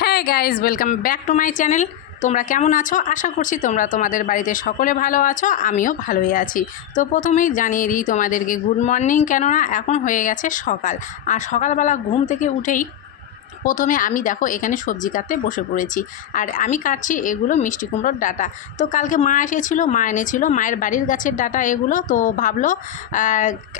হ্যাঁ guys, welcome back to my channel. তোমরা কেমন আছো? আশা করছি তোমরা তোমাদের বাড়িতে সকলে ভালো আছো, আমিও ভালোই আছি। তো প্রথমেই জানিয়ে দিই তোমাদেরকে গুড মর্নিং, কেননা এখন হয়ে গেছে সকাল। আর সকালবেলা ঘুম থেকে উঠেই প্রথমে আমি দেখো এখানে সবজি কাটতে বসে পড়েছি। আর আমি কাটছি এগুলো মিষ্টি কুমড়োর ডাঁটা। তো কালকে মা এসেছিলো, মা এনেছিল মায়ের বাড়ির গাছের ডাঁটা এগুলো। তো ভাবলো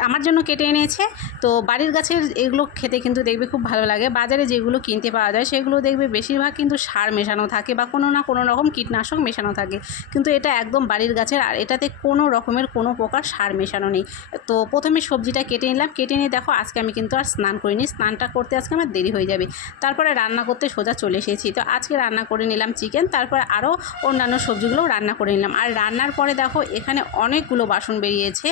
আমার জন্য কেটে এনেছে। তো বাড়ির গাছের এগুলো খেতে কিন্তু দেখবে খুব ভালো লাগে। বাজারে যেগুলো কিনতে পাওয়া যায় সেগুলো দেখবে বেশিরভাগ কিন্তু সার মেশানো থাকে বা কোনো না কোনো রকম কীটনাশক মেশানো থাকে, কিন্তু এটা একদম বাড়ির গাছের, আর এটাতে কোনো রকমের কোনো প্রকার সার মেশানো নেই। তো প্রথমে সবজিটা কেটে নিলাম, কেটে নিয়ে দেখো আজকে আমি কিন্তু আর স্নান করিনি, স্নানটা করতে আজকে আমার দেরি হয়ে যাবে। তারপরে রান্না করতে সোজা চলে এসেছি। তো আজকে রান্না করে নিলাম চিকেন, তারপরে আরও অন্যান্য সবজিগুলো রান্না করে নিলাম। আর রান্নার পরে দেখো এখানে অনেকগুলো বাসন বেরিয়েছে।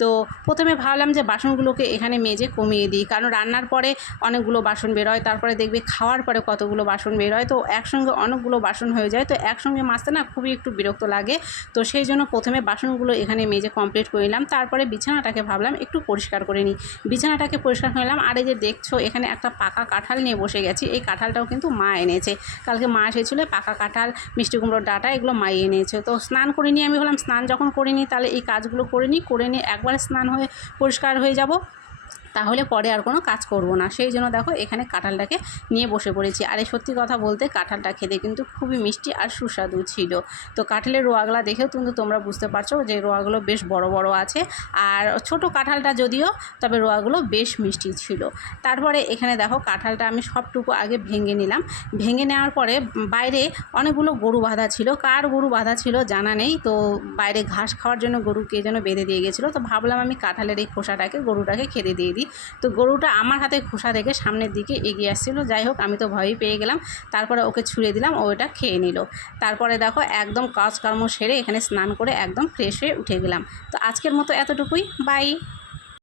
তো প্রথমে ভাবলাম যে বাসনগুলোকে এখানে মেজে কমিয়ে দিই, কারণ রান্নার পরে অনেকগুলো বাসন বেরোয়, তারপরে দেখবে খাওয়ার পরে কতগুলো বাসন বেরোয়। তো একসঙ্গে অনেকগুলো বাসন হয়ে যায়, তো একসঙ্গে মাজতে না খুবই একটু বিরক্ত লাগে। তো সেই জন্য প্রথমে বাসনগুলো এখানে মেজে কমপ্লিট করে নিলাম। তারপরে বিছানাটাকে ভাবলাম একটু পরিষ্কার করে নিই, বিছানাটাকে পরিষ্কার করে নিলাম। আর এই যে দেখছো এখানে একটা পাকা কাঁঠাল নিয়ে বসে গেছি। এই কাঁঠালটাও কিন্তু মা এনেছে, কালকে মা এসেছিলো। পাকা কাঁঠাল, মিষ্টি কুমড়োর ডাঁটা এগুলো মাই এনেছে। তো স্নান করে নিয়ে আমি ভাবলাম স্নান যখন করিনি তাহলে এই কাজগুলো করে নিয়ে একবারে স্নান হয়ে পরিষ্কার হয়ে যাব, তাহলে পরে আর কোনো কাজ করব না। সেই জন্য দেখো এখানে কাঁঠালটাকে নিয়ে বসে পড়েছি। আর এই সত্যি কথা বলতে কাঁঠালটা খেতে কিন্তু খুবই মিষ্টি আর সুস্বাদু ছিল। তো কাঁঠালের রোয়াগুলা দেখেও কিন্তু তোমরা বুঝতে পারছো যে রোয়াগুলো বেশ বড় বড় আছে, আর ছোট কাঁঠালটা যদিও, তবে রোয়াগুলো বেশ মিষ্টি ছিল। তারপরে এখানে দেখো কাঁঠালটা আমি সবটুকু আগে ভেঙে নিলাম। ভেঙে নেওয়ার পরে বাইরে অনেকগুলো গরু বাঁধা ছিল, কার গরু বাঁধা ছিল জানা নেই। তো বাইরে ঘাস খাওয়ার জন্য গরু কে যেন বেঁধে দিয়ে গেছিলো। তো ভাবলাম আমি কাঁঠালের এই খোসাটাকে গরুটাকে খেতে দিয়ে দিই। তো গরুটা আমার হাতে খোসা থেকে সামনের দিকে এগিয়ে আসছিলো। যাই হোক, আমি তো ভয়ই পেয়ে গেলাম। তারপরে ওকে ছুঁড়ে দিলাম, ও এটা খেয়ে নিল। তারপরে দেখো একদম কাজকর্ম সেরে এখানে স্নান করে একদম ফ্রেশ হয়ে উঠে গেলাম। তো আজকের মতো এতটুকুই, বাই।